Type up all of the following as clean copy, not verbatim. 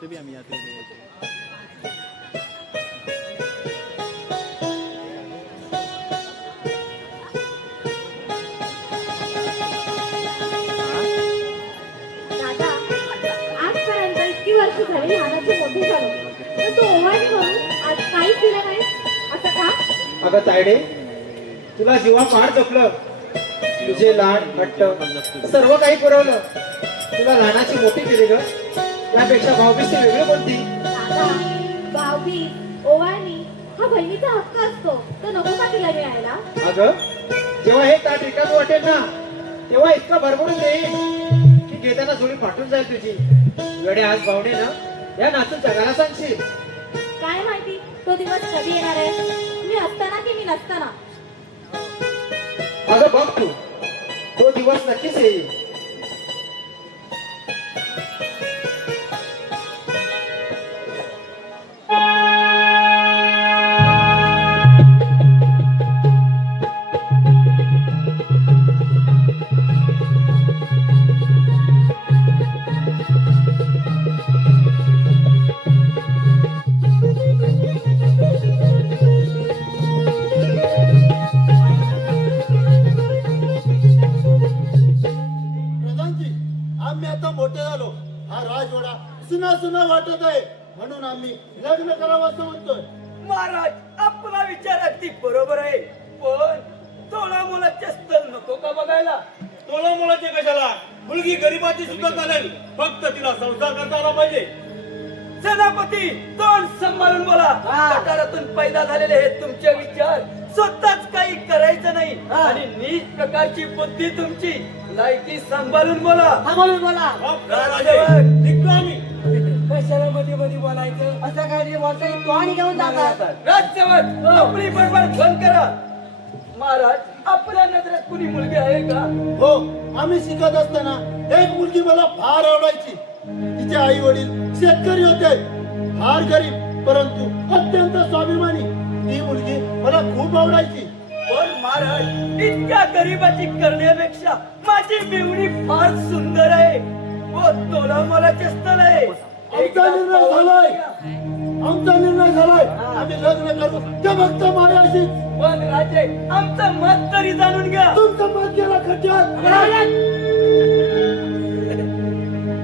तभी हम यहाँ से दादा, आजपर्यंत इतकी वर्ष झाली लहानाची मोठी झालो, पण तू ओवाळणी म्हणून आज काहीच दिलं नाही, असं का? अगं तायडे, तुला जीवा फार जपलं. तुझे लाड हट्ट सर्व काही पुरवलं. तुला लहानाची मोठी केली ग. यापेक्षा भाऊबीज वेगळी कोणती? दादा, भाऊबीज, ओवाळणी हा बहिणीचा हक्क असतो, तो नको का तिला मिळायला? अगं, जेव्हा हे ताट रिकामी वाटेल ना, तेव्हा इतकं भरभरून देईल की घेताना जोडी फाटून जाईल तुझी. वेडे आज भावने ना या नाचून जगाला सांगशील. काय माहिती तो दिवस कधी येणार आहे, मी असताना की मी नसताना. अगं बघ तू, तो दिवस नक्कीच येईल. प्रधानजी, आम्ही आता मोठे झालो. हा राजवाडा सुना सुना वाटत आहे, म्हणून आम्ही लग्न करावं असं म्हणतोय. महाराज, आपला विचार अगदी बरोबर आहे, पण तोळा मुलाचे स्थळ नको का बघायला? तोला मुलाचे कशाला? मुलगी गरीबाची सुद्धा चालेल, फक्त तिला संसार करता आला पाहिजे. सेनापती, तोंड सांभाळून बोला. गटारातून पैदा झालेले हे तुमचे विचार, स्वतःच काही करायचं नाही आणि नीच प्रकारची बुद्धी तुमची. लायकी सांभाळून बोला. सांभाळून बोला. बाप राजे, निघतो आम्ही. कशाला मध्ये मध्ये बोलायचं? असं काय नाही बोलता, तो आणि घेऊन जातात. राजसेवक, आपली बडबड बंद करा. महाराज, आपल्या नजरेत कुणी मुलगी आहे का? हो, आम्ही शिकत असताना एक मुलगी मला फार आवडायची. तिचे आई वडील शेतकरी होते, फार गरीब परंतु अत्यंत स्वाभिमानी. ती मुलगी मला खूप आवडायची. पण महाराज, इतक्या गरीबाची करण्यापेक्षा माझी मिळवणी फार सुंदर आहे व तोला मोलाचे स्थळ आहे. आमचा निर्णय झालाय, आमचा निर्णय झालाय. आम्ही लग्न करू ते फक्त माझ्याशी. पण राजे, आमचं मत तरी जाणून घ्या. तुमचं मत गेला खड्ड्यात.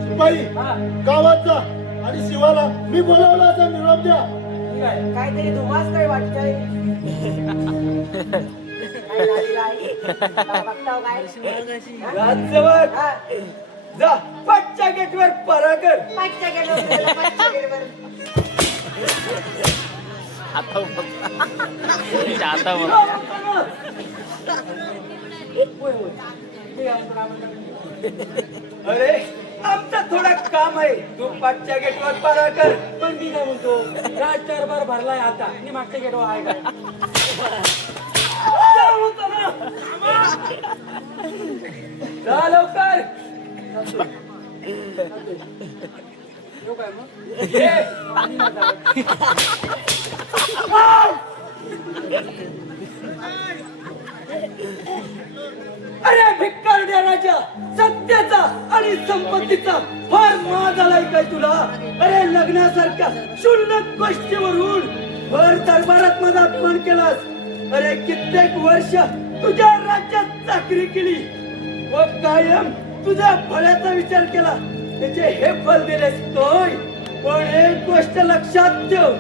शिपाई, गावात जा आणि शिवाला मी बोलावला असा निरोप द्या. काहीतरी धुमास काय वाटतंय? काय झालेलं आहे? काय बघताव काय? राजसेवक, जा पाठच्या गेटवर परा कर. पाठच्या गेटवर, पाठच्या गेटवर. आता आता होय, होय. ते आमचं काम आहे. अरे, आमचं थोडं काम आहे, तू पाठच्या गेटवर परा कर. पण मी काय म्हणतो, राज दरबार भरलाय आता आणि मागच्या गेटवर आहे काय? जा म्हणतो ना. जा लवकर. येऊ काय मग? ये. अरे भिक्कार द्या राजा, सत्याचा आणि संपत्तीचा फार मोह झालाय काय तुला? अरे लग्नासारख्या क्षुल्लक गोष्टीवरून भर दरबारात माझा अपमान केलास. अरे कित्येक वर्ष तुझ्या राज्यात चाकरी केली व कायम तुझ्या फळाचा विचार केला, त्याचे हे फल दिलेस तोय. पण एक गोष्ट लक्षात ठेव,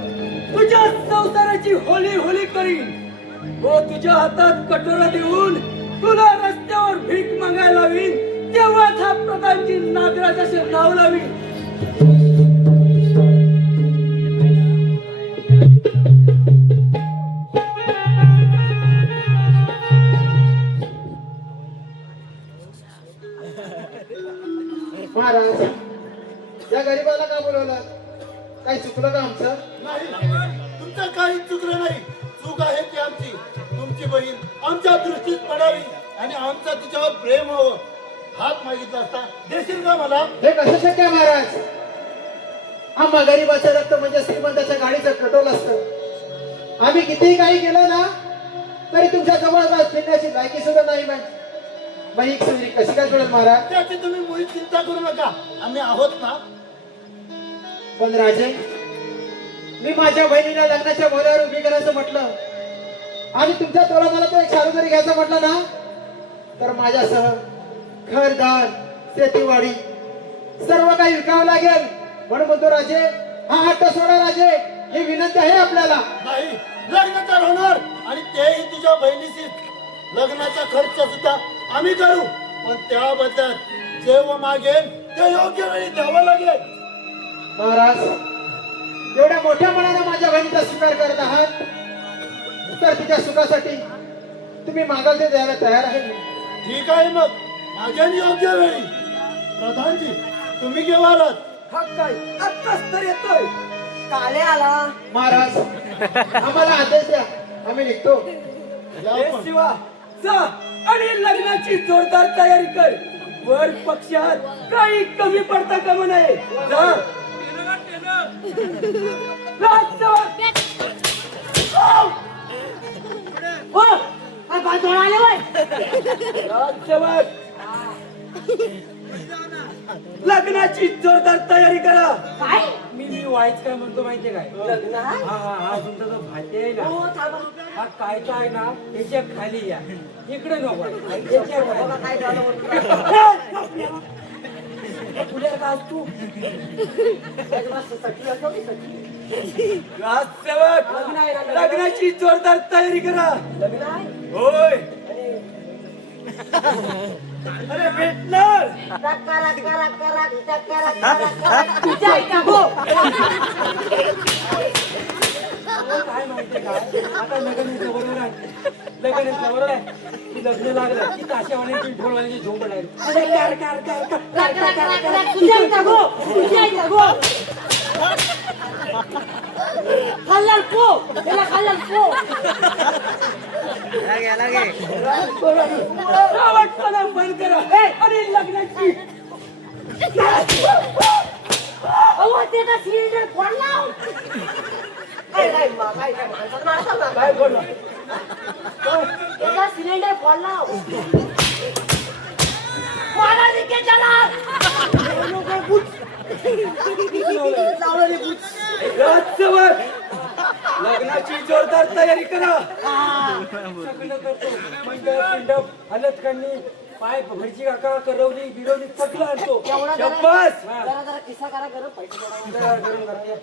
तुझ्या संसाराची होली होली करीन व तुझ्या हातात कटोरा देऊन तुला रस्त्यावर भीक मागायला लावीन, तेव्हाच हा प्रधानजी नागराजाचे नाव लावीन. महाराज, या गरीबाला का बोलवलं? काही चुकलं का आमचं? नाही, तुमचं काही चुकलं नाही. चूक आहे ती आमची. तुमची बहीण आमच्या दृष्टीत पडावी आणि आमचं तिच्यावर प्रेम हवं. हात मागितला असता देशील का मला? हे कसं शक्य आहे महाराज? आम्हा गरीबाचं रक्त म्हणजे श्रीमंताच्या गाडीचं पेट्रोल असतं. आम्ही कितीही काही केलं ना तरी तुमच्या जवळ फिरण्याची लायकी सुद्धा नाही. मग ही सुंदरी कशी काय कळेल महाराज? त्याची तुम्ही मुळी चिंता करू नका, आम्ही आहोत ना. पण राजे, मी माझ्या बहिणीला लग्नाच्या बोल्यावर उभी करायचं म्हटलं आणि तुमच्या तोला मला तो एक सारू जरी घ्यायचं म्हटलं ना, तर माझ्यासह घरदार शेतीवाडी सर्व काही विकावं लागेल. म्हणून म्हणतो राजे, हा हट्ट सोडा राजे, ही विनंती आहे आपल्याला. नाही, लग्न तर होणार आणि तेही तुझ्या बहिणीशी. लग्नाचा खर्च सुद्धा आम्ही करू, पण त्या बदल्यात जे मागेल ते योग्य वेळी द्यावं लागेल. महाराज, एवढ्या मोठ्या मनाने माझ्या बहिणीचा स्वीकार करत आहात, तर तिच्या सुखासाठी तुम्ही मागाल ते द्यायला तयार आहे मी. ठीक आहे, मग मागेल योग्य वेळी. प्रधानजी, तुम्ही केव्हा आलात? हा काय आत्ताच तर येतोय. काले आला. महाराज, आम्हाला आदेश द्या, आम्ही निघतो. या हे पण. शिवा, जा आणि लग्नाची जोरदार तयारी कर. वर पक्षात काही कमी पडता कामा नये. जा. राजसेवक. हो, काय बाजूला आले होय? राजसेवक, लग्नाची जोरदार तयारी करा. काय? मी वाईच काय म्हणतो माहितीये काय? लग्न आहे? हा तुमचा जो भाते आहे ना, हो, थांबा. हा कायचा आहे ना, त्याच्या खाली या, इकडे नको. बघा काय झालं वरती. तुला का तू लग्नाचं सखी असो की सखी? राजसेवक, लग्न आहे ना, लग्नाची जोरदार तयारी करा. लग्न आहे? होय. अरे भेटणार. रक्का, रक्का, रक्का, रक्का, रक्का, रक्का, रक्का, रक्का. तुझ्या आईचा गो. काय माहितीये का, आता लग्न बरोबर आहे, लग्न बरोबर आहे की लग्न लागलं की ताशावाल्याची ढोलवाल्याची झोंब लागली. अरे कार, कार, कार, कार, रक्का, रक्का, रक्का, रक्का. तुझ्या आईचा गो. तुझ्या आईचा गो. खाल्लाल पो. त्याला खाल्लाल पो. रावटपणा बंद करा आणि लग्नाची. अहो, त्याचा सिलेंडर फोडला. काय काय माणसाला मारता ना? काय बोलला? त्याचा सिलेंडर फोडला. मला लिके चला. लावलं रे बुच. राजसेवक, लग्नाची जोरदार तयारी करा. सगळं करतो म्हणजे पिंड हलत काढणी, पाय भरची काका करवली बिरवली सगळं आणतो. एवढा जरा शब्बास. जरा किस्सा करा गरम पैसे पडा. जरा गरम करा, या.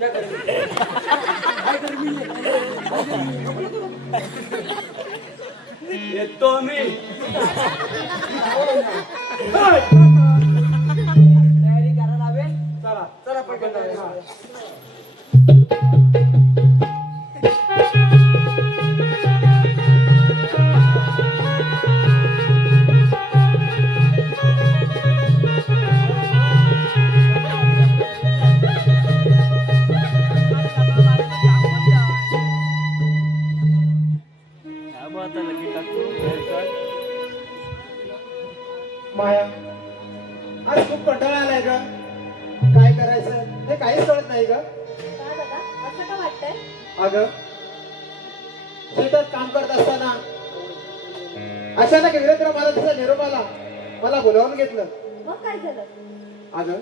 या गरम. काय गरमी येतो मी. तयारी करायला हवे. चला चला पटकन तयारी हा. करूया. हा बा, आता लगेच टाकतो बाहेर काढ. माया, आज खूप कंटाळा आलाय ग. काय करायचं हे काहीच कळत नाही ग. का दादा असं का वाटतंय? अगं, शेतात काम करत असताना अचानक वीरेंद्र महाराजांचा निरोप आला. मला बोलावून घेतलं. मग काय झालं? अगं,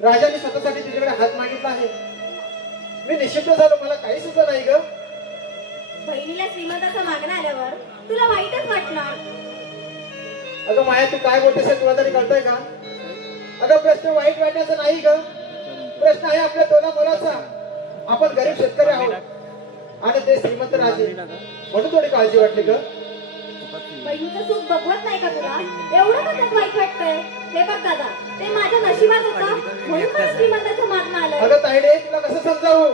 राजाने स्वतःसाठी तिच्याकडे हात मागितला आहे. मी निश्चित झालो, मला काही सुद्धा नाही ग. बहिणीला श्रीमंताचं मागणं आल्यावर तुला वाईटच वाटणार. अगं माया, तू काय बोलतेस हे तुला तरी कळतंय का? अगं, प्रश्न वाईट वाटण्याचा नाही ग. प्रश्न आहे आपल्या तोला मोलाचा. आपण गरीब शेतकरी आहोत आणि ते श्रीमंत राजे, म्हणून थोडी काळजी वाटली ग. बहिणीचं सुख बघवत नाही का तुला? एवढं का त्यात वाईट वाटतंय? हे बघ दादा, ते माझ्या नशिबात होतं म्हणून मला श्रीमंताचं मागणं आलं. अगं ताईडे, तुला कसं समजावू?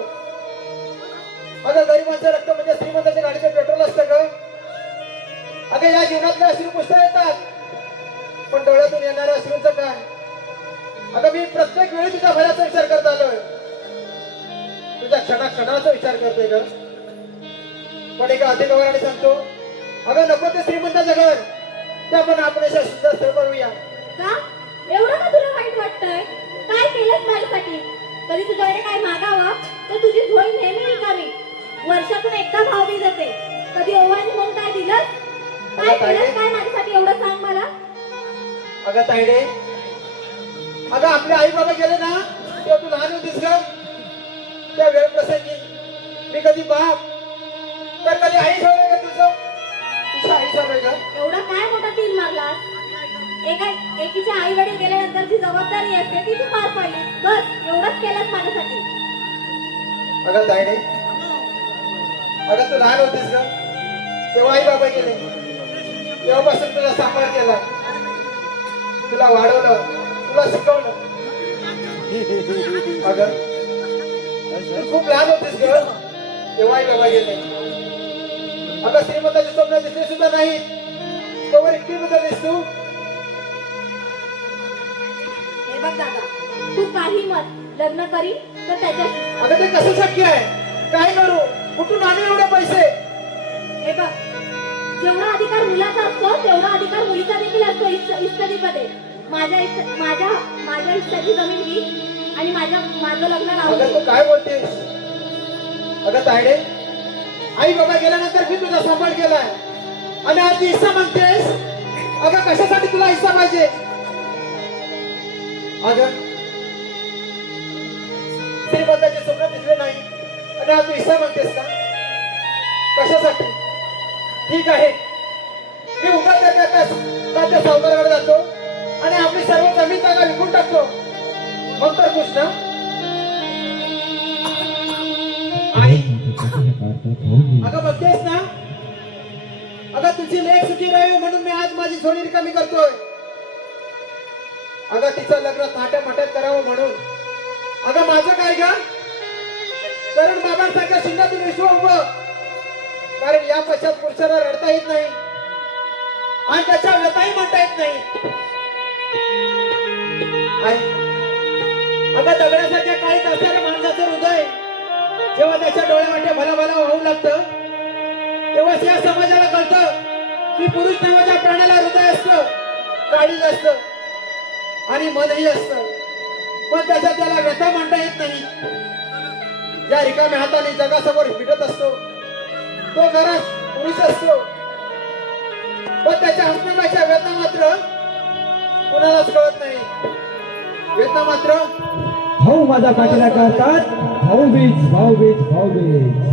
अगं, गरिबांचं रक्त म्हणजे श्रीमंताच्या गाडीचं पेट्रोल असतं ग. अगं, या जीवनातल्या अश्रू पुसता येतात, पण डोळ्यातून येणाऱ्या अश्रूंचं काय? अगं, मी प्रत्येक वेळी तुझ्या भल्याचा विचार करत आलोय, तुझ्या क्षणाक्षणाचा विचार करतोय ग. पण एका अधिकाराने सांगतो, अगं नको ते श्रीमंताचं घर, ते आपण आपल्याशा सुद्धा स्थळ बनवूया. का? एवढं का तुला वाईट वाटतंय? काय केलंस माझ्यासाठी? कधी तुझ्याकडे काय मागावं तर तुझी झोळी नेहमी रिकामी. वर्षातून एकदा भावबीज येते. कधी ओवाळणी म्हणून काय दिलंस? काय केलंस काय माझ्यासाठी एवढं सांग मला. अगं ताईडे, अगं आपले आई बाबा गेले ना तेव्हा तुला त्या वेळ प्रसंगी मी कधी बाप तर कधी आई ठेवलं का तुझ्या आई ठेवलं का? एवढा काय मोठा तीर मारला एकीच्या आई वडील गेल्यानंतर जी जबाबदारी असते ती तू पार पाडली. बस एवढंच केलंच माझ्यासाठी. अगं ताईडे, अगं तू लहान होतीस का तेव्हा आई बाबा गेले, तेव्हापासून तुला सांभाळ केला, तुला वाढवलं, तुला शिकवलं. अगं तू खूप लहान होतीस ग तेव्हा आई बाबा गेले. अगं श्रीमंताचे स्वप्न दिसले सुद्धा नाही तोवर एकटी बदललीस तू. हे बघ दादा, तू काही मत लग्न करी तर त्याच्याशी. अगं ते कसं शक्य आहे? काय करू? कुठून आणू एवढे पैसे? हे बघ, जेवढा अधिकार मुलाचा असतो तेवढा अधिकार मुलीचा देखील असतो इस्टेटीमध्ये. माझ्या इष्टाची जमीन घे आणि माझं लग्न लावून अगं दे. तू काय बोलतेस? अगं तायडे, आई बाबा गेल्यानंतर मी तुझा सांभाळ केलाय आणि आज ती हिस्सा मागतेस. अगं कशासाठी तुला हिस्सा पाहिजे? अगं श्रीमंताचे स्वप्न दिसले नाही आणि आज तू हिस्सा मागतेस का? कशासाठी? ठीक आहे, मी उद्या त्या सावकाराकडे जातो आणि आपली सर्व जमीन जागा विकून टाकतो. मग तर खुश ना? आई, अगं बघतेस ना, अगं तुझी लेक सुखी राहावी म्हणून मी आज माझी झोळी रिकामी करतोय. अगं तिचं लग्न थाट्या माट्यात करावं म्हणून. अगं माझं काय ग? तरुण बाबांसारख्या शून्यातून विश्व उभं. कारण या पश्चात पुरुषाला रडता येत नाही आणि त्याच्या व्यथाही म्हणता येत नाही. आई, अगं दगडासारख्या काळीत असणाऱ्या माणसाचं हृदय जेव्हा त्याच्या डोळ्यावाटे भला भला वाहू लागतं तेव्हा या समाजाला कळतं की पुरुष नावाच्या प्राण्याला हृदय असतं, काळीज असतं आणि मनही असतं, पण त्याला व्यथा मांडता येत नाही. ज्या रिकाम्या हाताने जगासमोर फिटत असतो तो खरा पुरुष असतो, पण त्याच्या हसण्याच्या व्यथा मात्र कुणालाच कळत नाही. व्यथा मात्र भाऊ माझा पाठीला करतात. भाऊबीज भाऊबीज भाऊबीज.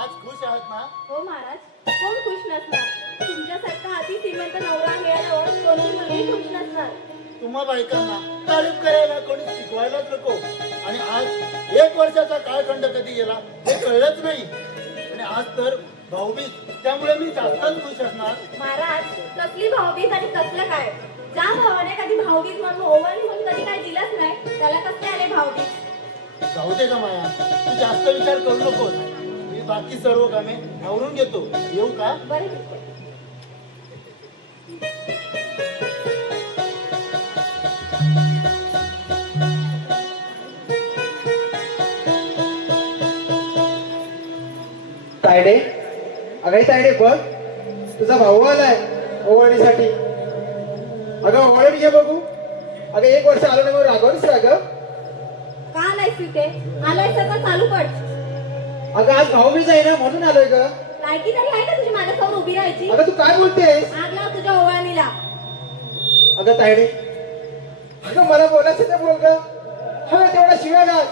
आज खुश आहात ना? हो महाराज, कोण खुश नसणार? तुमच्यासारखा अति श्रीमंत नवरा मिळाल्यावर कोणी मुलगी खुश नसणार. तुम्हा बायकांना तारीफ करायला कोणी शिकवायलाच नको. आणि आज 1 वर्षाचा काळखंड कधी गेला हे कळलंच नाही. आणि आज तर भाऊबीज, त्यामुळे मी जास्तच खुश असणार. महाराज, कसली भावबीज आणि कसलं काय? ज्या भावाने कधी भावबीज म्हणून ओवाळणी म्हणून कधी काय दिलंच नाही त्याला कसले आले भावबीज? जाऊ दे का माया, तू जास्त विचार करू नकोस. मी बाकी सर्व कामे आवरून घेतो. येऊ का? बरं ठीक आहे. तायडे, अगं तायडे बघ, तुझा भाऊ आलाय ओवाळणीसाठी. अगं ओवाळून घे बघू. अगं 1 वर्ष आलो नाही रागवलीस का ग? का आलायस तिथे? आलायस तर चालू पड. अगं आज भाऊबीज आहे ना म्हणून आलोय ग. लायकी तरी आहे का तुझी माझ्यासमोर उभी राहायची? अगं तू काय बोलतेस? आग लाव तुझ्या ओवाळणीला. अगं तायडे, अगं मला बोलायचं ते बोल ग. हवे तेवढा शिव्या घाल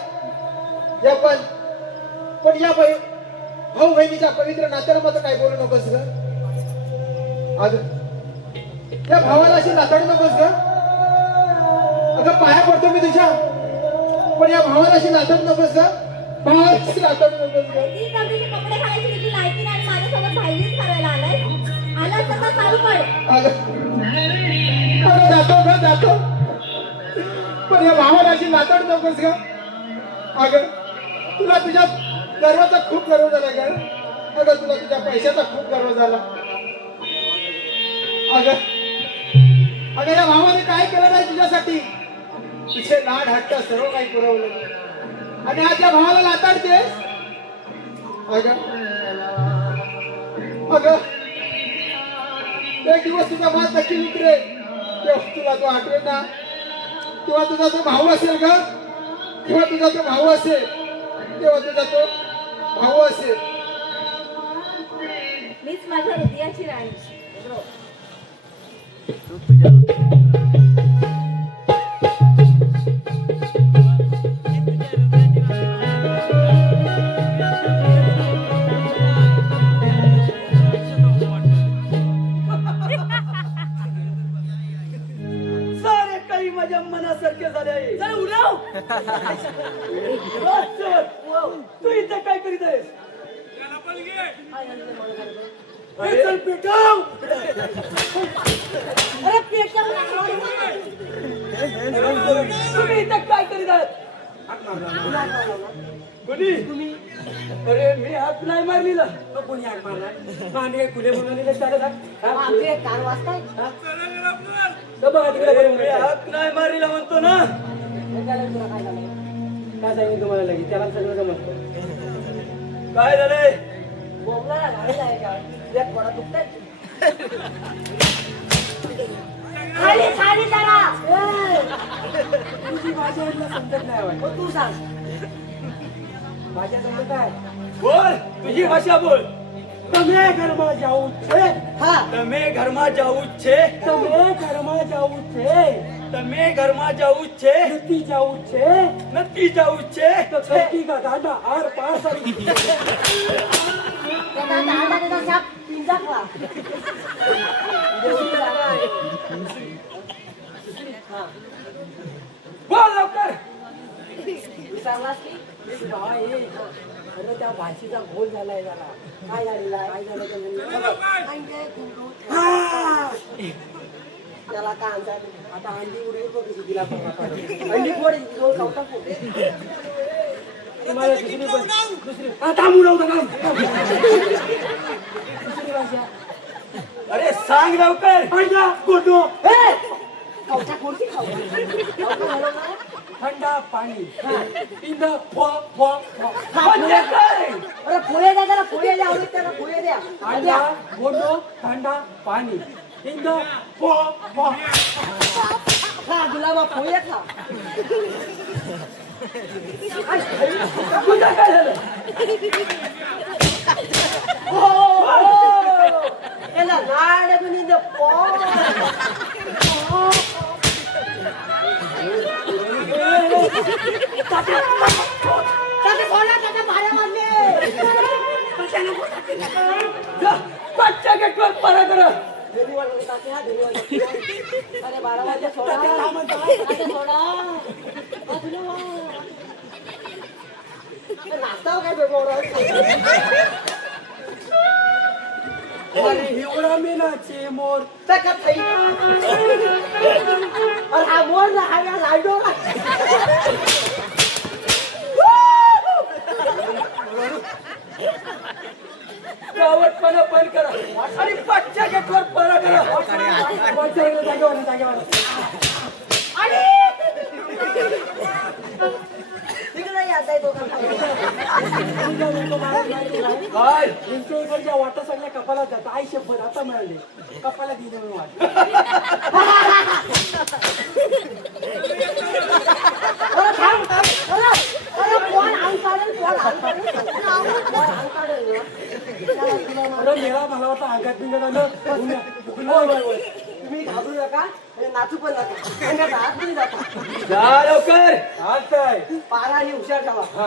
या पण या भाऊ बहिणीच्या पवित्र नात्याला मात्र काय बोलू नकोस ग. अगं त्या भावाला अशी नाताळू नकोस ग. अगं पाया पडतो मी तुझ्या, पण या भावाला अशी नाटक नकोस का? भावाला अशी नाटक नकोस का? ती कपडे घालायची तुझी लायकी नाही आणि माझ्यासोबत भाईलीच करायला आलाय. आला सगळं चालू पड. अगं जातो का जातो, पण या भावाला अशी नाटक नकोस का? अगं तुला तुझ्या गर्वाचा खूप गर्व झाला का? अगं तुला तुझ्या पैशाचा खूप गर्व झाला. अगं अगं या भावाने काय केलं नाही तुझ्यासाठी? तुझे लाड हट्ट सर्व काही पुरवलं आणि आज या भावाला लाताडतेस. अगं अगं एक दिवस तुझा मात नक्की उतरेल, तेव्हा तुला तो आठवेल ना, तेव्हा तुझा तो भाऊ असेल का? तेव्हा तुझा तो भाऊ असेल, तेव्हा तुझा तो भाऊ असेल. मीच माझ्या हृदयाची राणी. सारे काही माझ्या मनासारखे झाले. चल उराव. तू इथे काय करीत आहेस? अरे चल पेटाव. अरे पेटवलं तुम्ही इथे काय करीत आहात? कोणी? अरे मी हात नाही मारलेला. कोणी हाक मारला? आम्ही काय खुले म्हणून चालत आमचे कान वाजताय. बघा तिकडे बरोबर मी हात नाही मारलेला म्हणतो ना. तुला काय झालं? काय सांगितलं तुम्हाला लगेच? त्याला सगळं जमत. काय झालंय? बोंबला गाडी आहे का? तुझ्या पोटात दुखतंय? खाली खाली जरा. तुझी भाषा यांना समजत नाही वाटत. हो, तू सांग. भाषा समजत आहे. बोल तुझी भाषा बोल. તમે ઘરમાં જાવું છે, हा તમે ઘરમાં જવું છે. તમે ઘરમાં જાવું છે, તમે ઘરમાં જવું છે. નથી જાવું છે નથી જવું છે. તો ખડકી કા ગાડા આર પાર કરી. त्याचा दांडा त्याचा साप पिंजाकला. देवळी जागा. हा बोल लवकर. विचारलास की? बाबा ये अरे त्या भाषेचा गोल झालाय जरा. काय झालेलं आहे? काय झालं त्या मुलीला? त्याला काय आणतात? आता अंडी उडली बघ कशी तिला पण वापरली. अंडी पोळी, दोन कवटा पोळी. तुम्हाला दुसरी पण दुसरी थांबू नव्हतं काम. दुसरी भाषा अरे सांग लवकर. अंडा गोटो ए! कवटा कोणती कवटा? कवटा झालं ना? थंडा पाणी इन द फॉ फॉ फॉ. म्हणजे काय? अरे पोळे द्या त्याला, पोळे द्या. आवडत त्याला पोळे द्या. अंडा गोटो थंडा पाणी इन द फॉ फॉ. खा गुलाबा पोळे खा. तुझं काय झालं? त्याला लाड गुणी दे पो. त्याचे सोडा, त्याच्या भाड्या मारले. जा, कच्च्या गेटवर परा करा. अरे 12 वाजता सोडा. आता सोडा. बाजूला वा. नाश्ता काय बेगोरा. अरे एवढा मेनाचे मोर अरे हा मोर ना हा लाडो. गावटपणा बंद करा आणि कच्च्या गेटवर परा करा. जागेवर तिकडे यायचं आहे काय? यांच्या इकडच्या वाटा सगळ्या कपाला जातात. आई शपथ आता मिळाले कपाला दिले म्हणून वाट. अरे मेळा मला वाटतं अंगात तुम्ही घाबरू नका आणि नाचू पण नका. अंगात हात नाही जाता. जा लवकर. काय पारा आणि हुशार ठेवा. हा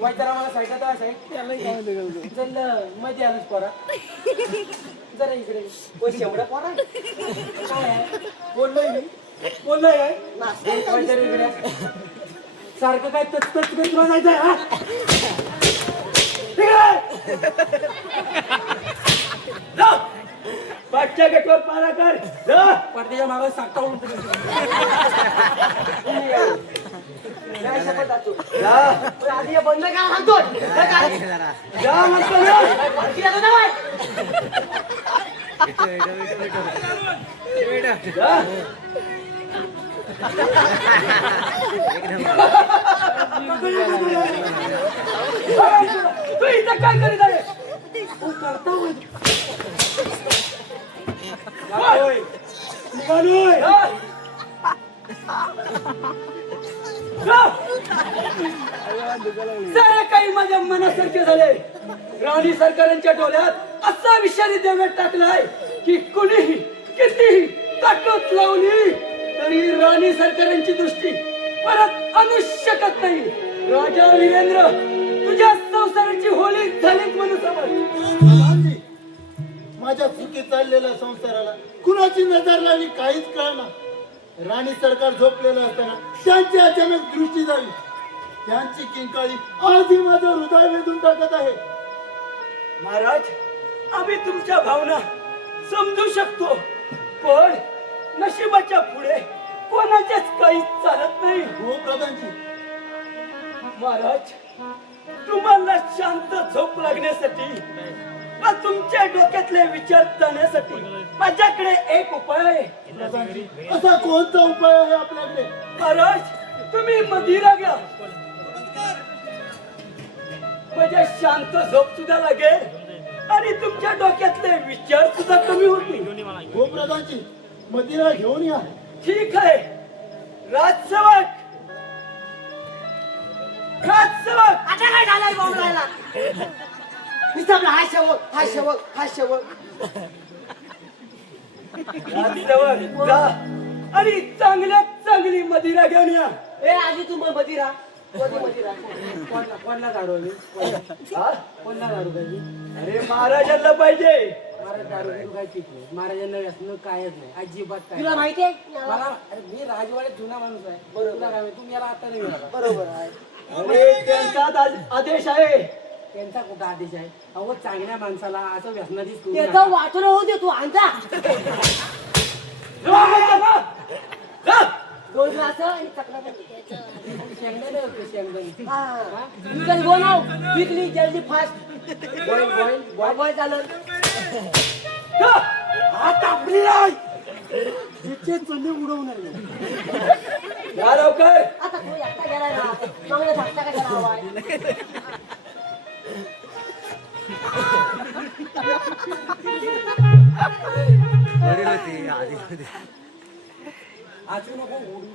वाईट जरा मला साईड साईड चल मजा आलीच पोरा. जरा इकडे शेवढं पोरा काय आहे बोललोय मी बोललोय काय जरा इकडे सारखं काय तच तुला जायचंय हा जा पाठच्या गेटवर पारा कर जा पडद्याच्या मागे साखा उडून काय शपथ जातो जा आधी हे बंद का सांगतो जा म्हणतो ना जा तू इथं काय करीत आहे सारे काही माझ्या मनासारखे झाले राणी सरकारांच्या डोळ्यात असा विषारी देवट टाकलाय की कुणीही कितीही ताकद लावली तरी राणी सरकारांची दृष्टी परत आणू शकत नाही. राजा वीरेंद्र तुझ्या संसाराची होळी झालीच म्हणून समज. माझ्या चुकी चाललेल्या संसाराला कुणाची नजर लागली काहीच कळणार. राणी सरकार झोपलेलं असताना त्यांची अचानक दृष्टी झाली. त्यांची किंकाळी आधी माझं हृदय वेधून टाकत आहे. महाराज आम्ही तुमच्या भावना समजू शकतो पण नशिबाच्या पुढे कोणाच्याच काही चालत नाही. हो प्रधानजी. महाराज तुम्हाला शांत झोप लागण्यासाठी व तुमच्या डोक्यातले विचार जाण्यासाठी माझ्याकडे एक उपाय आहे. प्रधानजी असा कोणता उपाय आहे आपल्याकडे? महाराज तुम्ही मदिरा घ्या म्हणजे शांत झोप सुद्धा लागेल आणि तुमच्या डोक्यातले विचार सुद्धा कमी होतील. हो प्रधानजी मदिरा घेऊन या. ठीक आहे राजसेवक आता काय झालंय बोंबलायला विसरला हा शेवक हा शेवक हा शेवक राजसेवक जा आणि चांगल्यात चांगली मदिरा घेऊन या. ए आधी तू मग मदिरा कोणी मदिरा कोणला दारू आली हा? कोणला दारू पाहिजे अरे महाराजांना पाहिजे. महाराज दारू बिरू काय ठीक नाही महाराजांना व्यसन कायच नाही अजिबात काय तुला माहितीये मला अरे मी राजवाड्यात जुना माणूस आहे तुला काय माहिती? तुम्ही याला आता नाही मिळाला बरोबर आहे अरे त्यांचा आदेश आहे. त्यांचा कुठं आदेश आहे अहो चांगल्या माणसाला असं व्यसनाधीश करू त्याचं नका. वाचन होऊ दे तू आणता जा. 2 ग्लास आणि चकला शेंगदाणे होते, शेंगदाणे. You can go now. Quickly, जल्दी फास्ट बॉय बॉय चालत जा. हात आपली नाही तिचे चंदे उडवणार नाही. या लवकर. आता तू एकटा गेलाय ना चांगलं धाकटा कशा हवाय आजू नको उडू.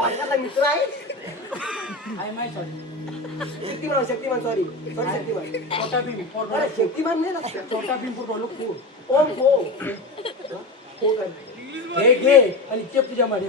वर्षाचा मित्र आहे I my sorry Shaktimaan sorry Shaktimaan छोटा भीम अरे शक्तिमान नाही ना छोटा भीम फोटो खूप ओम हो हे घे आणि ते तुझ्या मध्ये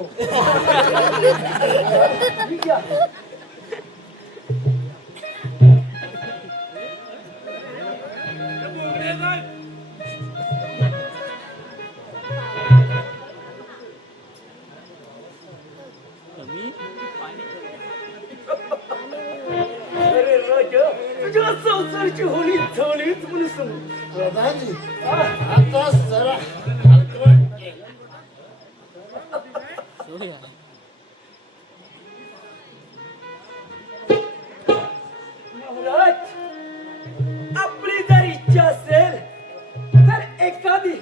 अरे राजा तुझ्या संसाराची होळी झालीच म्हणून समज. प्रधानजी आता जरा हलकं केलं. महाराज आपली जर इच्छा असेल तर एखादी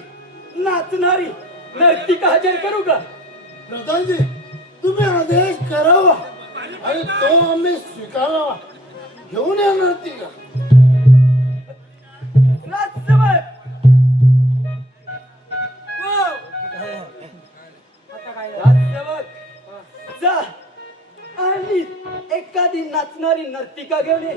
नाचणारी नर्तिका हजर करू का? प्रधानजी तुम्ही आदेश करावा आणि तो आम्ही स्वीकारावा. घेऊन येणार ती का? राजसेवक आता काय राजसेवक जा आणि एखादी नाचणारी नर्तिका घेऊन ये.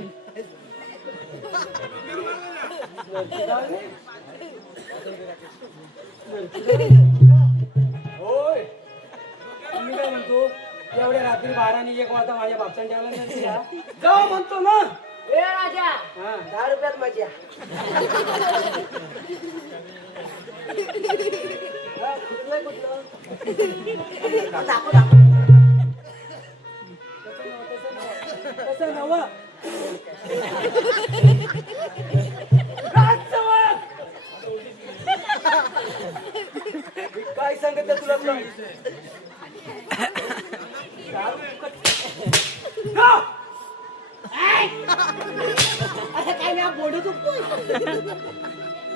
होय मी काय म्हणतो एवढ्या रात्री 12 आणि 1 वाजता माझ्या बापसाने ठेवला नाही जा म्हणतो ना. ए राजा हा. 10 रुपयात मजा. हा, कुठलं कुठलं दाखव दाखव. तसं नवं काय सांगितलं तुला तुला? असं काय नाही बोलू तू.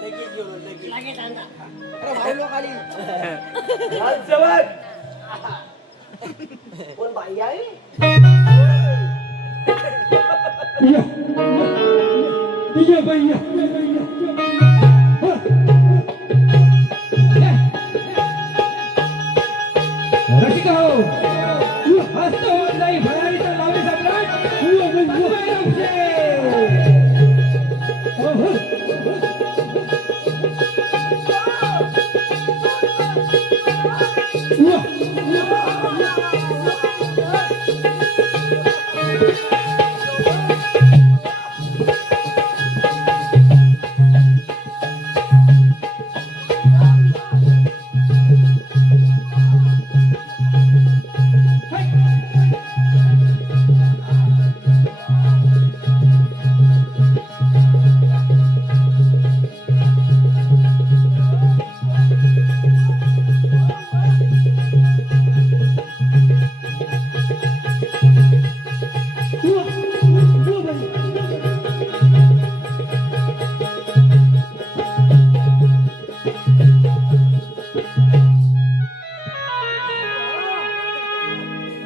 लगेच जेवण, लगेच. लगेच आणा. अरे भाई लोक आली. राजसेवक, कोण बाई आहे?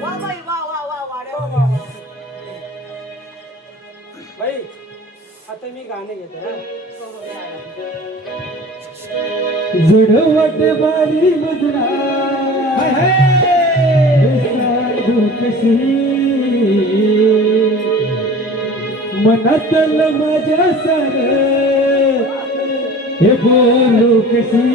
वा बाई वा वा वा वा रे वा. बाई आता मी गाणे घेते हा. जुडवट बारी मधुरा सांगू कशी मनातल माझ्या सार हे बोलू कशी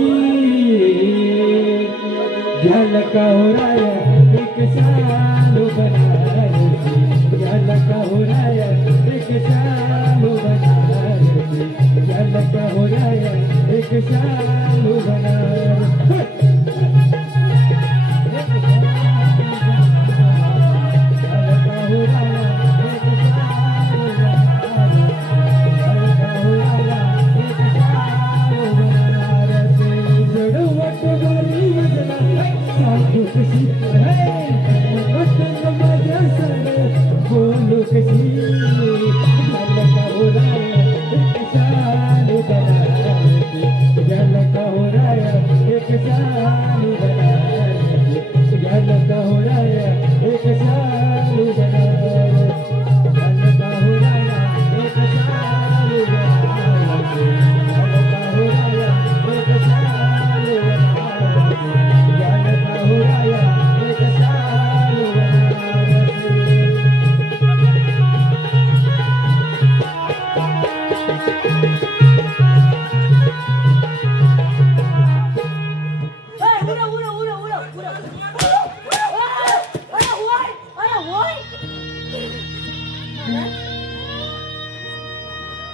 झालं का हो राया एक सालू बनारसी झालं का हो राया एक सालू बनारसी झालं का हो राया एक सालू बनारसी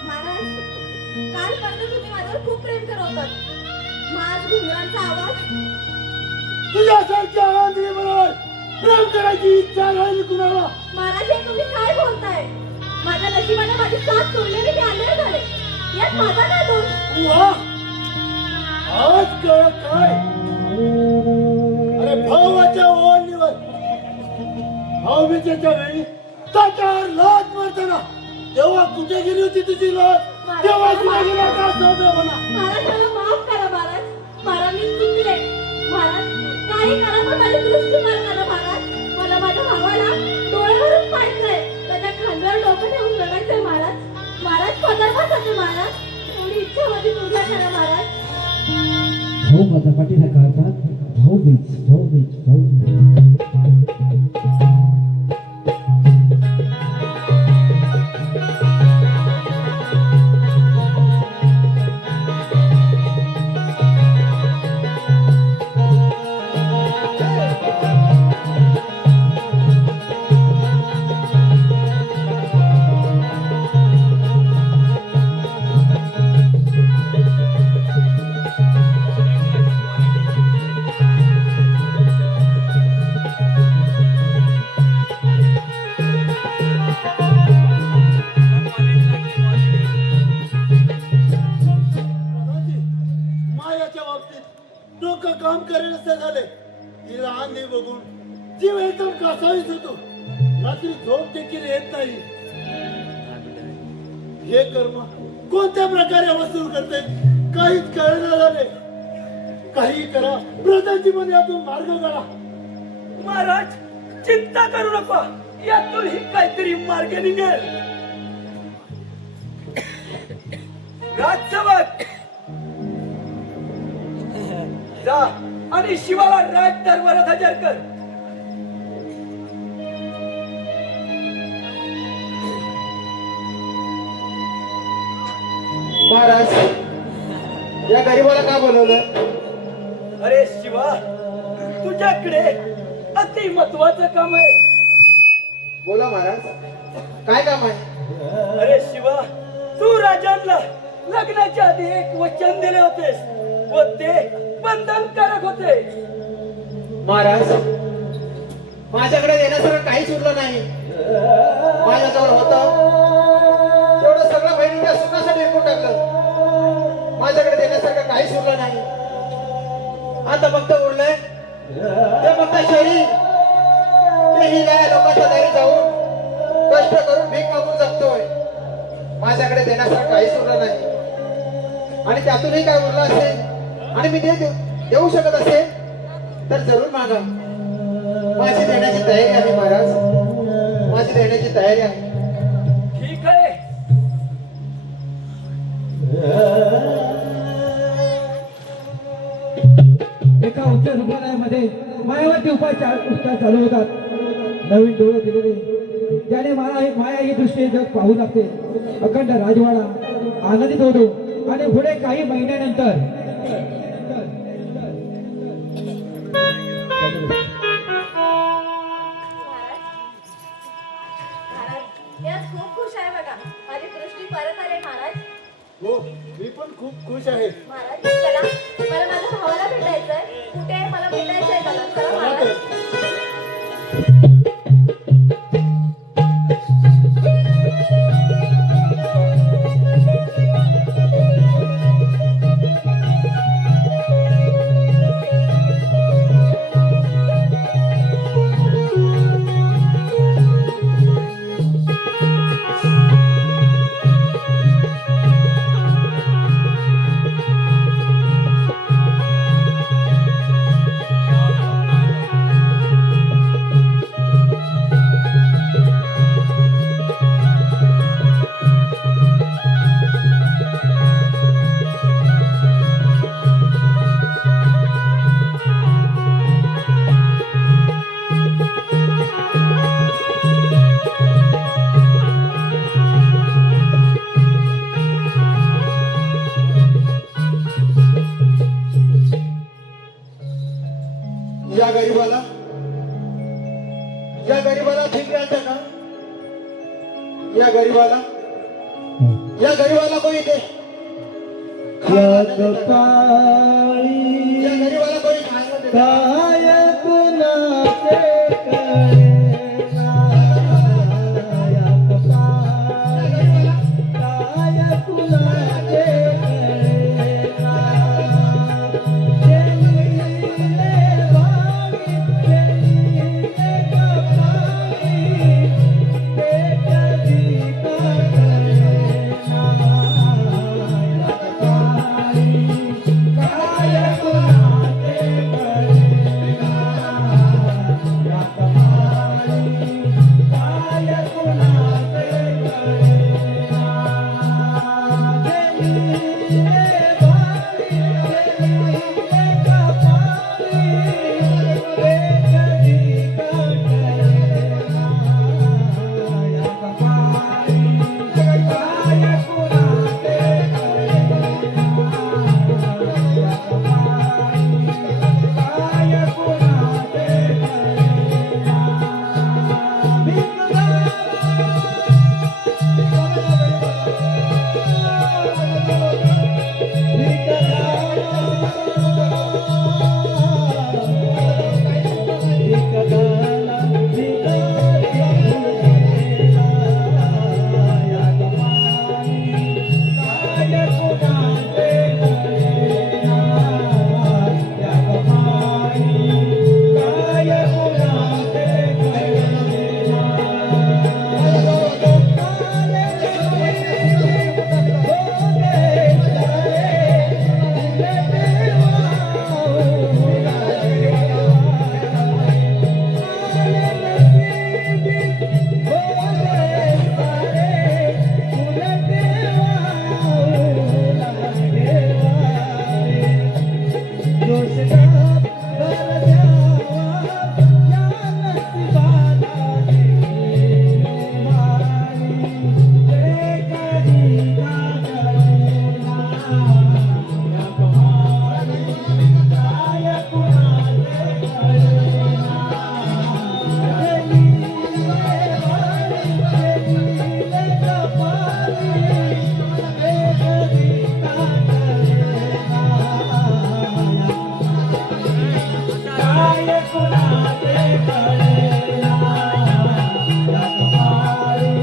महाराज, कालपर्यंत तुम्ही माझ्यावर खूप प्रेम करत होतात. माझ घुंगरांचा आवाज तुझ्यासारख्या आनंदीबरोबर प्रेम करायची इच्छा नाही कुणाला. महाराज, हे तुम्ही काय बोलताय? माझ्या नशिबाने माझी साथ सोडलेली मी आंधळे झाले. यात माझा काय दोष? वा आज कळ काय अरे भावाच्या ओळणीवर भाऊबीजेच्या वेळी त्याच्यावर लाच मारताना तेव्हा कुठे गेली होती तुझी लाच? तेव्हा कुठे गेला का सौम्यपणा? महाराज, मला माफ करा महाराज. महाराज, मी चुकले. महाराज, काही करा पण माझी दृष्टी मार करा महाराज. मला माझ्या भावाला डोळ्यावरून पाहिजे. त्याच्या खांद्यावर डोकं ठेवून रडायचंय महाराज. महाराज, पदरपास होते महाराज. एवढी इच्छा माझी पूर्ण करा महाराज. भाऊ माझा पाठीला काढतात भाऊ बाबतीत डोकं काम करेल असे झाले. ही लहान देव बघून जीव एकदम कासावीस होतो. रात्री झोप देखील येत नाही. हे कर्म कोणत्या प्रकारे वसूल करते काहीच कळणार झाले. काही करा, प्रजाची पण यातून मार्ग काढा. महाराज चिंता करू नका, यातून ही काहीतरी मार्ग निघेल. राजसेवक जा आणि शिवाला राज दरबारात हजर कर. महाराज, या गरीबाला का बोलवलं? अरे शिवा, तुझ्याकडे अति महत्वाचं काम आहे. बोला महाराज, काय काम आहे? अरे शिवा, तू राजांना लग्नाच्या आधी एक वचन दिले होतेस व ते बंधनकारक होते. महाराज, माझ्याकडे देण्यासारखं काहीच उरलं नाही. माझ्याजवळ होतं तेवढं सगळं बहिणीच्या सुखासाठी विकून टाकलं. माझ्याकडे देण्यासारखं काहीच उरलं नाही. आता फक्त उरलंय ते फक्त शरीर. तेही या लोकांच्या दारी जाऊन कष्ट करून भीक मागून जगतोय. माझ्याकडे देण्यासारखं काहीच उरलं नाही. आणि त्यातूनही काय उरलं असेल आणि मी देऊ शकत असेल तर जरूर मागा. माझी देण्याची तयारी आहे महाराज, माझी देण्याची तयारी आहे. ठीक आहे. एका उच्च रुग्णालयामध्ये मायावरती उपचार चालू होतात. नवीन डोळे दिलेले ज्याने माया ही दृष्टी जग पाहू लागते. अखंड राजवाडा आनंदित होतो आणि पुढे काही महिन्यानंतर महाराज, यात खूप खुश आहे बघा. माझी दृष्टी परत आले महाराज. हो, मी पण खूप खुश आहे. महाराज चला, मला माझ्या भावाला भेटायचंय. कुठे आहे? मला भेटायचंय त्याला. चला महाराज. या गरीबाला भीक द्यायचं का? या गरीबाला कोणी दे. या गरीबाला कोणी खायला दे. काय कुणाचे कळे काय कुणाचे काय कुणाचे कळेना या कपाळी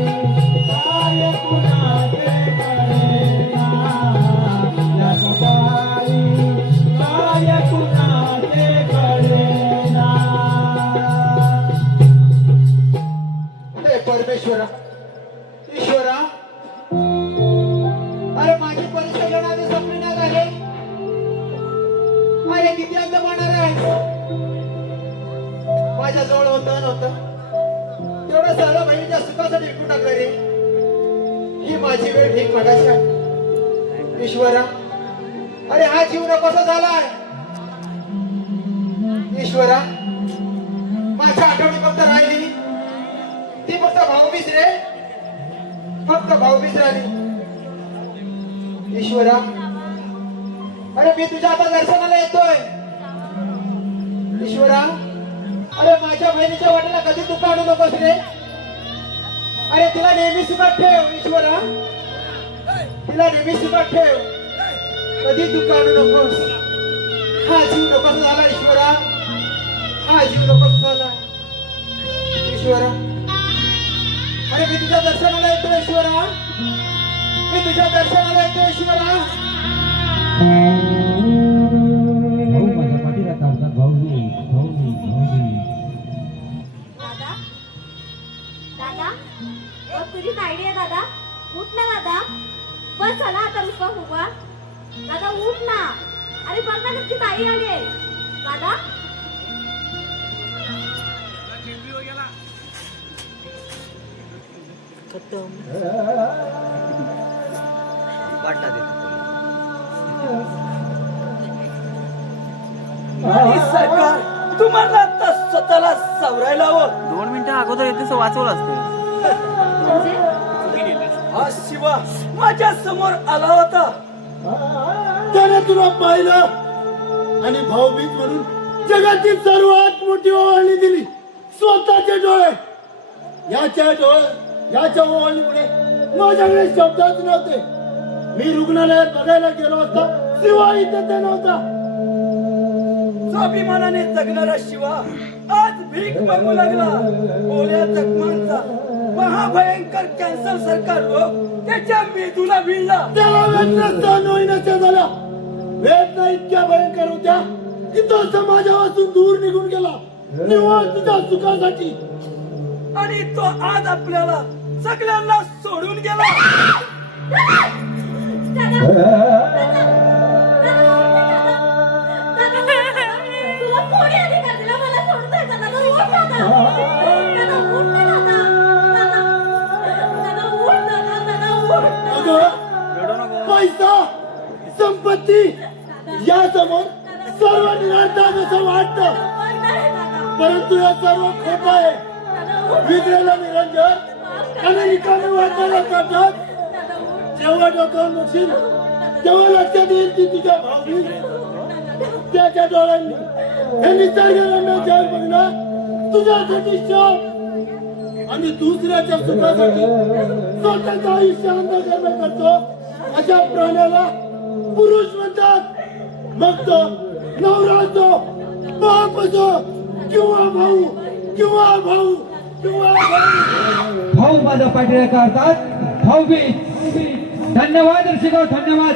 काय कुणाचे कळेना या कपाळी काय कुणाचे कळेना. हे परमेश्वरा, ईश्वरा, अरे माझी परीक्षा आधी संपली ना झाले. अरे किती अंत मारणार आहे. माझ्या जवळ होतं नव्हतं तेवढं सारा बहिणीच्या सुखासाठी विकून टाकलं रे. ही माझी वेळ ठीक मागायची आहे. ईश्वरा, अरे हा जीव नकोसा झालाय. ईश्वरा, माझ्या आठवणी फक्त राहिली ती फक्त भाऊबीज रे, फक्त भाऊबीज राहिली. ईश्वरा, अरे मी तुझ्या आता दर्शनाला येतोय. ईश्वरा, अरे माझ्या बहिणीच्या वाटेला कधी तू काढू नकोस रे. अरे तिला नेहमी सुखात ठेव. ईश्वरा, तिला नेहमी सुखात ठेव, कधी तू काढू नकोस. हा जीव नकोस झाला ईश्वरा, हा जीव नकोस झाला. ईश्वरा, अरे मी तुझ्या दर्शनाला येतो ईश्वरा, मी तुझ्या दर्शनाला येतो ईश्वरा. भाऊ माझ्या पाठीला काढतात. भाऊजी भाऊजी भाऊजी. दादा दादा बघ तुझी तायडी आहे दादा. उठ ना दादा, बस चला आता रुपा फुगवा. दादा उठ ना, अरे बघ ना तुझी ताई आली आहे दादा. आणि सरकार तुम्हाला आता स्वतःला सावरायला हवं. 2 मिनिटं अगोदर येते वाचवलं असतं. म्हणजे हा शिवा माझ्या समोर आला होता. त्याने तुला पाहिलं आणि भाऊबीज म्हणून जगातील सर्वात मोठी ओवाळणी दिली. स्वतःचे डोळे, याच्या ओवाळणीमुळे माझ्याकडे शब्दच नव्हते. मी रुग्णालयात बघायला गेलो असता शिवा इथे ते नव्हता. स्वाभिमानाने जगणारा शिवा आज भीक मागू लागला. ओल्या जखमांचा महाभयंकर कॅन्सर सारखा रोग त्याच्या मेंदूला भिडला. त्याला वेदना सहन होईनाच्या झाल्या. वेदना इतक्या भयंकर होत्या की तो समाजापासून दूर निघून गेला, निव्वळ तुझ्या सुखासाठी. आणि तो आज आपल्याला सगळ्यांना सोडून गेला. तुला कोणी अधिकार दिला मला सोडून जायचा? दादा उठ दादा, दादा उठ ना दादा, दादा उठ दादा, दादा उठ. अगं, पैसा, संपत्ती या समोर सर्व निराळतात असं वाटतं, परंतु या सर्व खोट आहे. विद्रेला निरंजन आणि रिकामी वाटायला करतात. जेव्हा डोक्यावर बसशील तेव्हा लक्षात येईल की तुझ्या भाऊबीज त्याच्या डोळ्यांनी हे निसर्गरम्य जग बघणं तुझ्यासाठी शाप आणि दुसऱ्याच्या सुखासाठी स्वतःचं आयुष्य अंधकरण करतो अशा प्राण्याला पुरुष म्हणतात. मग तो नवरा असो, बाप असो किंवा भाऊ किंवा भाऊ किंवा भाऊ. भाऊ माझा पाठीला काढतात. भाऊबीज. धन्यवाद ऋषिगाव, धन्यवाद.